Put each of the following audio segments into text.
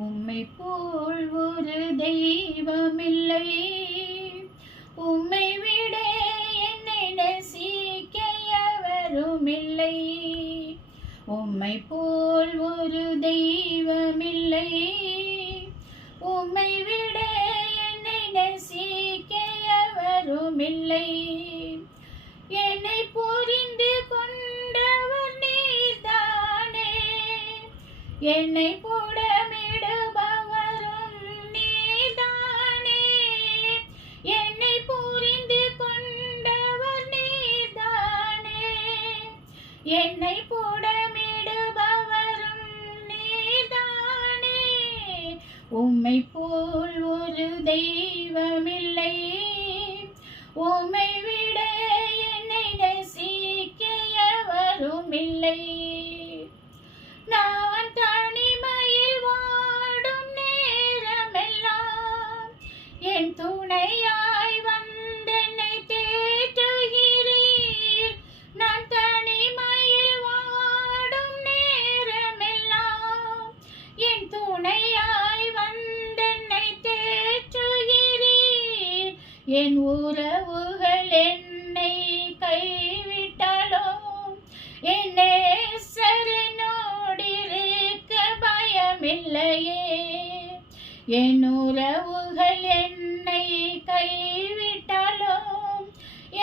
உம்மை போல் ஒரு தெய்வமில்லை, உம்மை விட என்னை நேசிக்க எவருமில்லை. உம்மை போல் ஒரு தெய்வமில்லை, உம்மை விட என்னை நேசிக்க எவருமில்லை. என்னை புரிந்து கொண்டவர் நீர்தானே, என்னை புடமிடுபவரும் நீர்தானே. என்னை புரிந்து கொண்டவர் நீர்தானே, என்னை புடமிடுபவரும் நீர்தானே. உம்மை போல் ஒரு தெய்வமில்லை, உம்மை விட என்னை நேசிக்க எவருமில்லை. நான் தனிமையில் வாடும் நேரமெல்லாம் என் துணையாய் வந்தென்னை தேற்றுகிறீர். நான் தனிமையில் வாடும் நேரமெல்லாம் என் துணையாய் வந்தென்னை தேற்றுகிறீர். என் உறவுகள் என்னை கைவிட்டாலும் என் நேசரினோடிருக்க பயமில்லையே. என் உறவுகள் என்னை கைவிட்டாலும்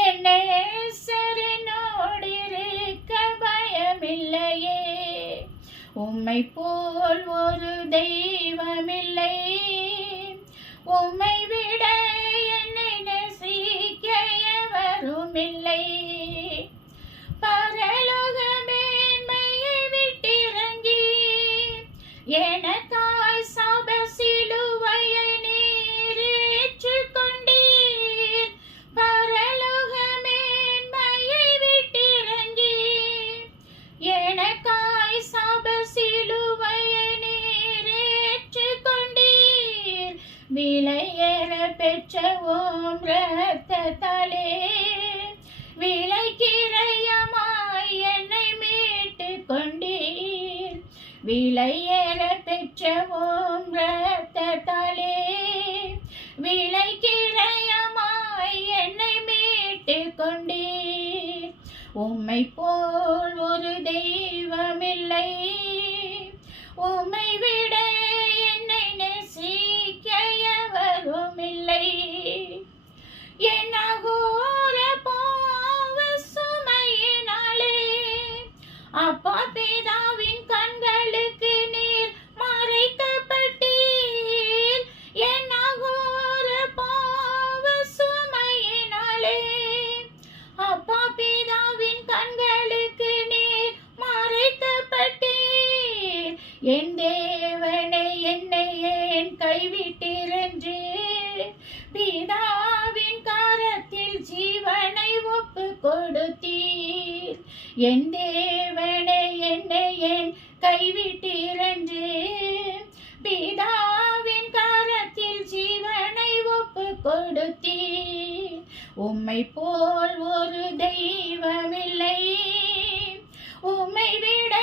என் நேசரினோடிருக்க பயமில்லையே. உம்மை போல் ஒரு தெய்வமில்லை, உம்மை விட என்னை நேசிக்க எவருமில்லை. பரலோக மேன்மையை விட்டிறங்கி எனக்காய் சாப சிலுவையை நீர் ஏற்றுக்கொண்டீர். பரலோக மேன்மையை விட்டிறங்கி எனக்காய் சாப சிலுவையை நீர் ஏற்றுக்கொண்டீர். விலையேற பெற்ற ஓம் இரத்தத்தாலே விலைக்கிரயமாய் என்னை மீட்டுக் கொண்டீர். விலையேற பெற்ற ஓம் இரத்தத்தாலே விலைக்கிரயமாய் என்னை மீட்டுக் கொண்டீர். உம்மை போல் ஒரு தெய்வமில்லை, உம்மை விட என்னை நேசிக்க எவருமில்லை. என் அகோர பாவ சுமையினாலே அப்பா பிதாவின் கண்களுக்கு நீர் மறைக்கப்பட்டீர். என் அகோர பாவ சுமையினாலே அப்பா பிதாவின் கண்களுக்கு நீர் மறைக்கப்பட்டீர். என் தேவனை என்னை ஏன் கைவிட்டீரென்று பிதாவின் கரத்தில் ஜீவனை ஒப்பு கொடுத்தீர். என் தேவனை என்னை ஏன் கைவிட்டீரென்று பிதாவின் கரத்தில் ஜீவனை ஒப்பு கொடுத்தீர். உம்மை போல் ஒரு தெய்வமில்லை, உம்மை விட